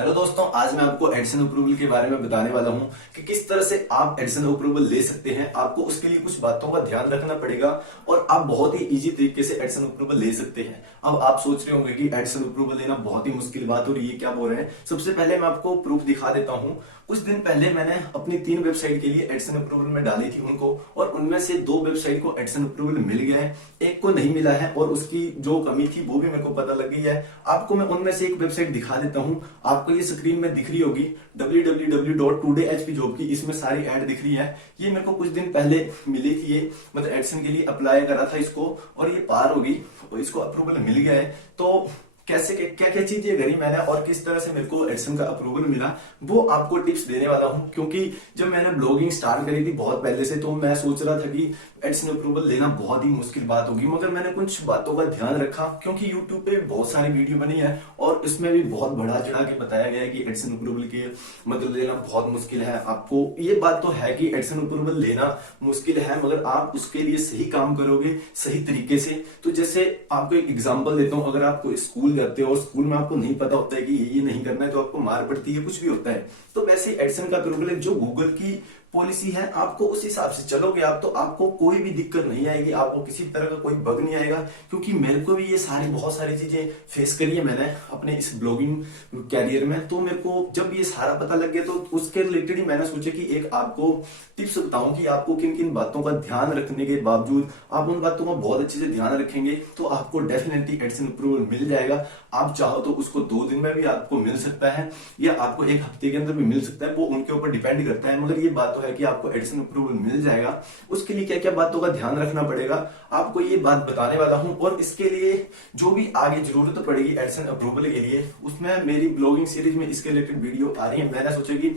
Hello दोस्तों, आज मैं आपको एडिशन अप्रूवल के बारे में बताने वाला हूं कि किस तरह से आप एडिशन अप्रूवल ले सकते हैं। आपको उसके लिए कुछ बातों का ध्यान रखना पड़ेगा और आप बहुत ही इजी तरीके से एडिशन अप्रूवल ले सकते हैं। अब आप सोच रहे होंगे कि एडिशन अप्रूवल लेना बहुत ही मुश्किल बात और ये क्या बोल रहे हैं। सबसे पहले मैं आपको प्रूफ दिखा देता हूं। कुछ दिन पहले मैंने अपनी 3 वेबसाइट के लिए एडिशन अप्रूवल में डाली थी उनको, और उनमें से 2 वेबसाइट को एडिशन अप्रूवल मिल गया है, एक को नहीं मिला है और उसकी जो कमी थी वो भी मेरे को पता लग गई है। आपको मैं उनमें से एक वेबसाइट दिखा देता हूं। आपको ये स्क्रीन में दिख रही होगी www.todayhpjob की, इसमें सारी ऐड दिख रही है। ये मेरे को कुछ दिन पहले मिली थी, ये मतलब एडिशन के लिए अप्लाई करा था इसको और ये पार होगी और इसको अप्रूवल मिल गया है। तो कैसे क्या क्या चीजें करी मैंने और किस तरह से मेरे को एडिशन का अप्रूवल मिला, वो आपको टिप्स देने वाला हूं। क्योंकि जब मैंने ब्लॉगिंग स्टार्ट करी थी बहुत पहले से, तो मैं सोच रहा था कि एडिशन अप्रूवल लेना बहुत ही मुश्किल बात होगी, मगर मैंने कुछ बातों का ध्यान रखा। क्योंकि यूट्यूब पे बहुत सारी वीडियो बनी है और इसमें भी बहुत बढ़ा चढ़ा के बताया गया है कि एडिशन अप्रूवल के मतलब लेना बहुत मुश्किल है। आपको ये बात तो है कि एडिशन अप्रूवल लेना मुश्किल है, मगर आप उसके लिए सही काम करोगे सही तरीके से। तो जैसे आपको एक एग्जांपल देता हूं। अगर आपको स्कूल करते हो और स्कूल में आपको नहीं पता होता है कि ये नहीं करना है, तो आपको मार पड़ती है, कुछ भी होता है। तो वैसे एडिशन का अप्रूवल जो गूगल की पॉलिसी है, आपको उस हिसाब से चलोगे आप, तो आपको कोई भी दिक्कत नहीं आएगी, आपको किसी तरह का कोई बग नहीं आएगा। क्योंकि मेरे को भी ये बहुत सारी चीजें फेस करी है मैंने अपने इस ब्लॉगिंग कैरियर में। तो मेरे को जब ये सारा पता लग गया, तो उसके रिलेटेड ही मैंने सोचा कि एक आपको टिप्स बताऊं कि आपको किन किन बातों का ध्यान रखने के बावजूद आप उन बातों का बहुत अच्छे से ध्यान रखेंगे तो आपको डेफिनेटली एडिशन अप्रूवल मिल जाएगा। आप चाहो तो उसको 2 दिन में भी आपको मिल सकता है या आपको 1 हफ्ते के अंदर भी मिल सकता है, वो उनके ऊपर डिपेंड करता है। मगर ये बात है कि आपको एडिशन अप्रूवल मिल जाएगा। उसके लिए क्या क्या बातों का ध्यान रखना पड़ेगा, आपको ये बात बताने वाला हूं। और इसके लिए जो भी आगे जरूरत पड़ेगी एडिशन अप्रूवल के लिए, उसमें मेरी ब्लॉगिंग सीरीज में इसके रिलेटेड वीडियो आ रही है। मैंने सोचा कि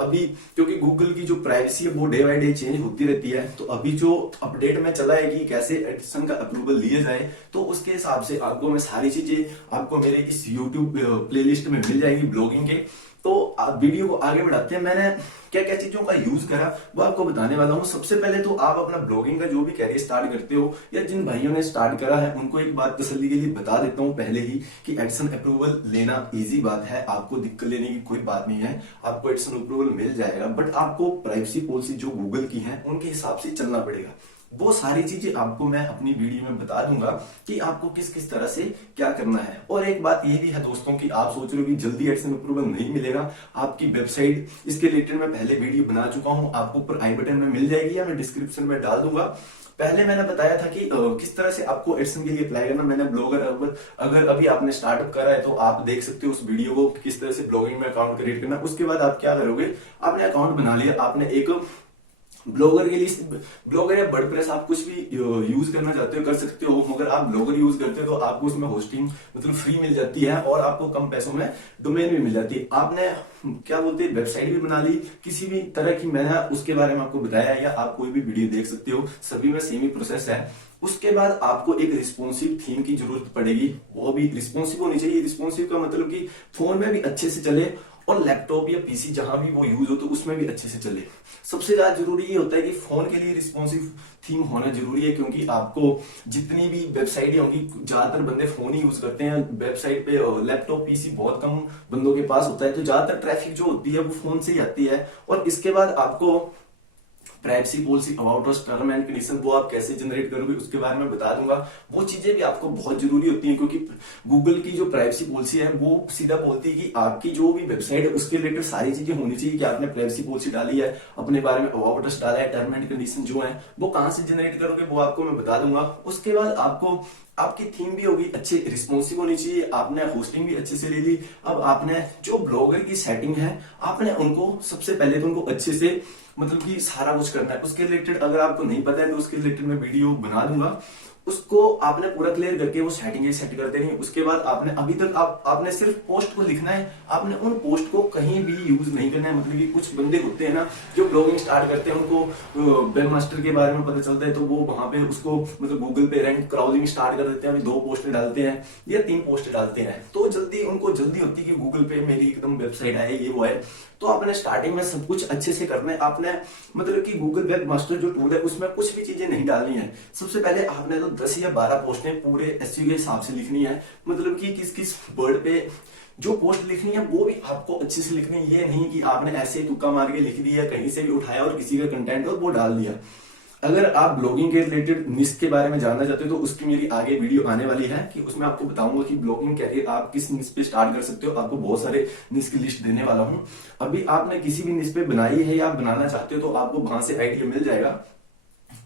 अभी क्योंकि गूगल की जो प्राइवेसी है वो डे बाय डे चेंज होती रहती है, तो अभी जो अपडेट में चला है कि कैसे एडिशन का अप्रूवल लिए जाए, तो उसके हिसाब से आपको मैं सारी चीजें आपको मेरे इस यूट्यूब प्लेलिस्ट में मिल जाएगी ब्लॉगिंग के। तो आप वीडियो को आगे बढ़ाते हैं। मैंने क्या क्या चीजों का यूज करा वो आपको बताने वाला हूं। सबसे पहले तो आप अपना ब्लॉगिंग का जो भी कैरियर स्टार्ट करते हो या जिन भाइयों ने स्टार्ट करा है, उनको एक बात तसल्ली के लिए बता देता हूं पहले ही कि एडिशन अप्रूवल लेना इजी बात है, आपको दिक्कत लेने की कोई बात नहीं है। आपको एडिशन अप्रूवल मिल जाएगा, बट आपको प्राइवेसी पॉलिसी जो गूगल की है उनके हिसाब से चलना पड़ेगा। वो सारी चीजें आपको मैं अपनी वीडियो में बता दूंगा कि आपको किस किस तरह से क्या करना है। और एक बात ये भी है दोस्तों कि आप सोच रहे हो कि जल्दी एडिशन अप्रूवल नहीं मिलेगा, आपकी वेबसाइट इसके रिलेटेड मैं पहले वीडियो बना चुका हूं, आपको ऊपर आई बटन में मिल जाएगी या मैं डिस्क्रिप्शन में डाल दूंगा। पहले मैंने बताया था कि किस तरह से आपको एडिशन के लिए अप्लाई करना। मैंने ब्लॉगर अगर अभी आपने स्टार्टअप करा है तो आप देख सकते हो उस वीडियो को, किस तरह से ब्लॉगिंग में अकाउंट क्रिएट करना। उसके बाद आप क्या करोगे, आपने अकाउंट बना लिया, आपने एक ब्लॉगर के लिए ब्लॉगर या वर्डप्रेस आप कुछ भी यूज करना चाहते हो कर सकते हो। मगर आप ब्लॉगर यूज करते हो तो आपको उसमें होस्टिंग मतलब फ्री मिल जाती है और आपको कम पैसों में डोमेन भी मिल जाती है। आपने क्या बोलते हैं वेबसाइट भी बना ली किसी भी तरह की, मैंने उसके बारे में आपको बताया, या आप कोई भी वीडियो देख सकते हो, सभी में सेम ही प्रोसेस है। उसके बाद आपको एक रिस्पॉन्सिव थीम की जरूरत पड़ेगी, वो भी रिस्पॉन्सिव होनी चाहिए। रिस्पॉन्सिव का मतलब कि फोन में भी अच्छे से चले और लैपटॉप या पीसी जहां भी वो यूज हो तो उसमें भी अच्छे से चले। सबसे ज्यादा जरूरी ये होता है कि फोन के लिए रिस्पॉन्सिव थीम होना जरूरी है, क्योंकि आपको जितनी भी वेबसाइट होंगी ज्यादातर बंदे फोन ही यूज करते हैं। वेबसाइट पे लैपटॉप पीसी बहुत कम बंदों के पास होता है, तो ज्यादातर ट्रैफिक जो होती है वो फोन से ही आती है। और इसके बाद आपको privacy policy, about us, term and condition, वो आप कैसे जनरेट करोगे उसके बारे में बता दूंगा। वो चीजें भी आपको बहुत जरूरी होती हैं, क्योंकि गूगल की जो प्राइवेसी पॉलिसी है वो सीधा बोलती है कि आपकी जो भी वेबसाइट है उसके रिलेटेड सारी चीजें होनी चाहिए कि आपने प्राइवेसी पॉलिसी डाली है, अपने बारे में अबाउट अस डाला है, टर्म एंड कंडीशन जो है वो कहां से जनरेट करोगे वो आपको मैं बता दूंगा। उसके बाद आपको आपकी थीम भी होगी अच्छी, रिस्पॉन्सिव होनी चाहिए, आपने होस्टिंग भी अच्छे से ले ली। अब आपने जो ब्लॉगर की सेटिंग है आपने उनको सबसे पहले तो उनको अच्छे से मतलब कि सारा कुछ करना है। उसके रिलेटेड अगर आपको नहीं पता है तो उसके रिलेटेड मैं वीडियो बना दूंगा, उसको आपने पूरा क्लियर करके वो सेटिंग सेट कर देनी है। उसके बाद आपने अभी तक आपने सिर्फ पोस्ट को लिखना है, आपने उन पोस्ट को कहीं भी यूज नहीं करना है। मतलब कि कुछ बंदे होते हैं ना जो ब्लॉगिंग स्टार्ट करते हैं, उनको वेब मास्टर के बारे में पता चलता है तो वो वहां पे उसको मतलब गूगल पे रैंक क्राउलिंग स्टार्ट कर देते हैं। अभी 2 पोस्ट डालते हैं या 3 पोस्ट डालते हैं, तो उनको जल्दी होती है कि गूगल पे मेरी एकदम वेबसाइट आए, ये वो है। तो आपने स्टार्टिंग में सब कुछ अच्छे से करना है। आपने मतलब कि गूगल वेब मास्टर जो टूल है उसमें कुछ भी चीजें नहीं डालनी है। सबसे पहले आपने तो 10 या 12 पोस्टें पूरे एसईओ के हिसाब से लिखनी है, मतलब कि किस किस वर्ड पे जो पोस्ट लिखनी है वो भी आपको अच्छे से लिखनी है। ये नहीं कि आपने ऐसे ही तुक्का मार के लिख दिया, कहीं से भी उठाया और किसी का कंटेंट और वो डाल दिया। अगर आप ब्लॉगिंग के रिलेटेड निश के बारे में जानना चाहते हो तो उसकी मेरी आगे वीडियो आने वाली है कि उसमें आपको बताऊंगा कि ब्लॉगिंग कैरियर आप किस निश पे स्टार्ट कर सकते हो। आपको बहुत सारे निश की लिस्ट देने वाला हूं। अभी आपने किसी भी निश पे बनाई है या आप बनाना चाहते हो तो आपको वहां से आइडिया मिल जाएगा।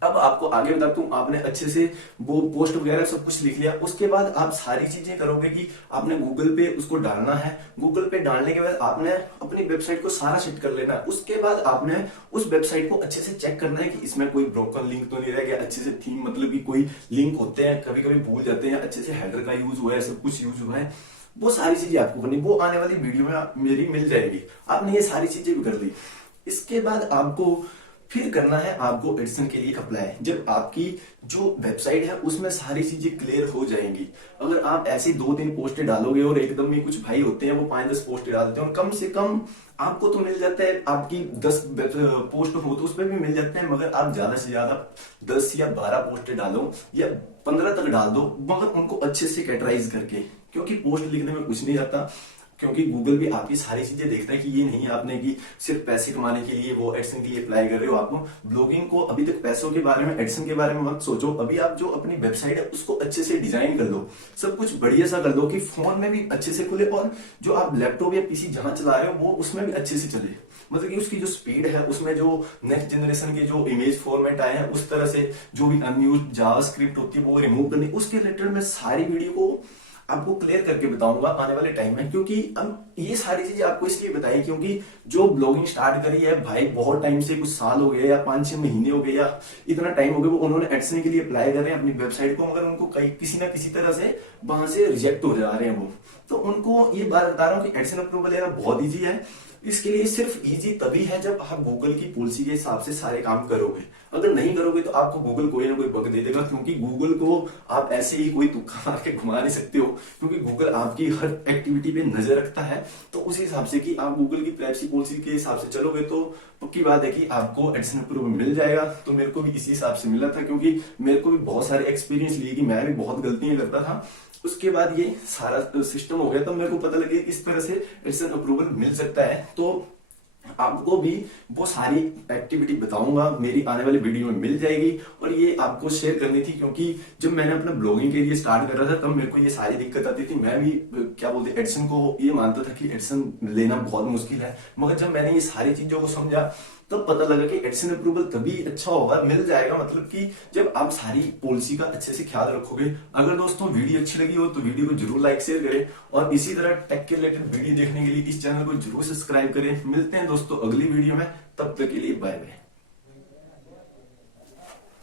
अब आपको आगे बताता हूँ, आपने अच्छे से वो पोस्ट वगैरह सब कुछ लिख लिया, उसके बाद आप सारी चीजें करोगे कि आपने गूगल पे उसको डालना है। गूगल पे डालने के बाद आपने अपनी वेबसाइट को सारा सेट कर लेना है। उसके बाद आपने उस वेबसाइट को अच्छे से चेक करना है कि इसमें कोई ब्रोकन लिंक तो नहीं रह गया। अच्छे से थीम, मतलब कि कोई लिंक होते हैं कभी कभी भूल जाते हैं, अच्छे से हेडर का यूज हुआ है, सब कुछ यूज हुआ है। वो सारी चीजें आपको करनी, वो आने वाली वीडियो में मेरी मिल जाएगी। आपने ये सारी चीजें भी कर ली। इसके बाद आपको फिर करना है आपको एडिसन के लिए अप्लाई। जब आपकी जो वेबसाइट है उसमें सारी चीजें क्लियर हो जाएंगी। अगर आप ऐसी 2-3 पोस्टें डालोगे और एकदम में कुछ भाई होते हैं वो 5-10 पोस्टें डाल देते हैं और कम से कम आपको तो मिल जाता है, आपकी 10 पोस्ट हो तो उसमें भी मिल जाते हैं, मगर आप ज्यादा से ज्यादा 10 या 12 पोस्टें डालो या 15 तक डाल दो, मगर उनको अच्छे से कैटराइज करके, क्योंकि पोस्ट लिखने में कुछ नहीं आता। क्योंकि गूगल भी आपकी सारी चीजें देखता है कि ये नहीं आपने कि सिर्फ पैसे कमाने के लिए वो एडिसन के लिए अप्लाई कर रहे हो। आपको ब्लॉगिंग को अभी तक पैसों के बारे में, एडिसन के बारे में मत सोचो। अभी आप जो अपनी वेबसाइट है उसको अच्छे से डिजाइन कर लो, सब कुछ बढ़िया सा कर लो कि फोन में भी अच्छे से खुले और जो आप लैपटॉप या पीसी जहां चला रहे हो वो उसमें भी अच्छे से चले। मतलब कि उसकी जो स्पीड है उसमें जो नेक्स्ट जनरेशन के जो इमेज फॉर्मेट आए हैं उस तरह से जो भी अनयूज्ड जावास्क्रिप्ट होती है वो रिमूव करनी, उसके रिलेटेड मैं सारी वीडियो को आपको क्लियर करके बताऊंगा आने वाले टाइम में। क्योंकि अब ये सारी चीजें आपको इसलिए बताई क्योंकि जो ब्लॉगिंग स्टार्ट करी है भाई बहुत टाइम से, कुछ साल हो गए या 5-6 महीने हो गए या इतना टाइम हो गया, वो उन्होंने एडिसन के लिए अप्लाई कर रहे हैं अपनी वेबसाइट को, मगर उनको कहीं किसी ना किसी तरह से वहां से रिजेक्ट हो जा रहे हैं वो। तो उनको ये बात बता रहा हूँ कि एडिसन अप्रूवल लेना बहुत ईजी है। इसके लिए सिर्फ इजी तभी है जब आप गूगल की पॉलिसी के हिसाब से सारे काम करोगे। अगर नहीं करोगे तो आपको गूगल कोई ना कोई बग दे देगा, क्योंकि गूगल को आप ऐसे ही कोई तुक्का मार के घुमा नहीं सकते हो, क्योंकि गूगल आपकी हर एक्टिविटी पे नजर रखता है। तो उस हिसाब से कि आप गूगल की प्राइवेसी पॉलिसी के हिसाब से चलोगे तो पक्की बात है कि आपको एडिसन अप्रूवल मिल जाएगा। तो मेरे को भी इसी हिसाब से मिला था, क्योंकि मेरे को भी बहुत सारे एक्सपीरियंस लिए कि मैं भी बहुत गलतियां करता था। उसके बाद ये सारा सिस्टम हो गया, तो मेरे को पता लगे कि इस तरह से एडिसन अप्रूवल मिल सकता है। तो आपको भी वो सारी एक्टिविटी बताऊंगा, मेरी आने वाली वीडियो में मिल जाएगी। और ये आपको शेयर करनी थी क्योंकि जब मैंने अपना ब्लॉगिंग के लिए स्टार्ट कर रहा था तब मेरे को ये सारी दिक्कत आती थी। मैं भी क्या बोलते एडिसन को ये मानता था कि एडिसन लेना बहुत मुश्किल है, मगर जब मैंने ये सारी चीजों को समझा तब पता लगा कि एडिसन अप्रूवल तभी अच्छा होगा, मिल जाएगा, मतलब कि जब आप सारी पॉलिसी का अच्छे से ख्याल रखोगे। अगर दोस्तों वीडियो अच्छी लगी हो तो वीडियो को जरूर लाइक शेयर करें और इसी तरह टेक के रिलेटेड वीडियो देखने के लिए इस चैनल को जरूर सब्सक्राइब करें। मिलते हैं दोस्तों अगली वीडियो में, तब तक के लिए बाय बाय।